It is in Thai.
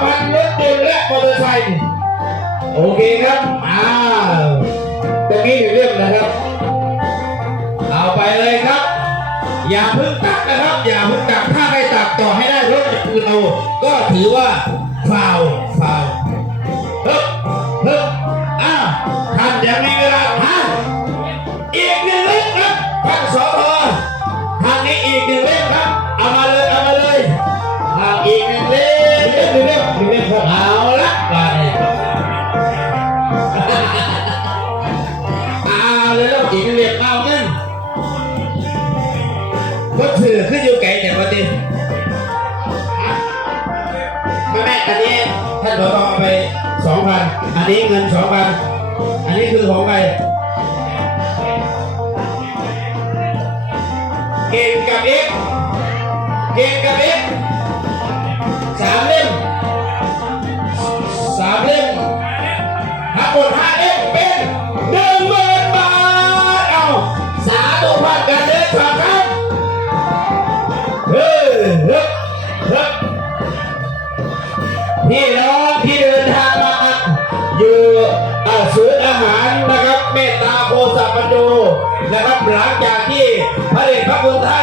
พันรถยนต์และมอเตอร์ไซค์โอเคครับอ้าตรงนี้หนึ่งเรื่องนะครับ เอาไปเลยครับ อย่าเพิ่งตักนะครับ อย่าเพิ่งตัก ถ้าไม่ตักต่อให้ได้รถจะปืนเราก็ถือว่าฟาวฟาวเฮ้ยเฮ้ยอ้าวท่านยังมีเวลาท่านอีกหนึ่งล่มครับท่านสอ อีกหนึ่งเล่มเอาเงินก็ถือขึ้นอยู่ไกลแต่ประเด็นแม่แม่อันนี้ท่านขอต้องเอาไปสองพันอันนี้เงินสองพันอันนี้คือของใครเก่งกับเอ็กเก่งกับเอ็กสามเล่มสามเล่มทั้งหมดห้าเล่มเป็นหนึ่งหมื่น นกันเด้อครับครับเฮ้ยเฮ้ยเฮ้ยพี่น้องที่เดินทางมาอยู่อ่าศูนย์อาหารนะครับเมตตาโพสัมปันโดนะครับหลังจากที่พระเดชพระคุณท่าน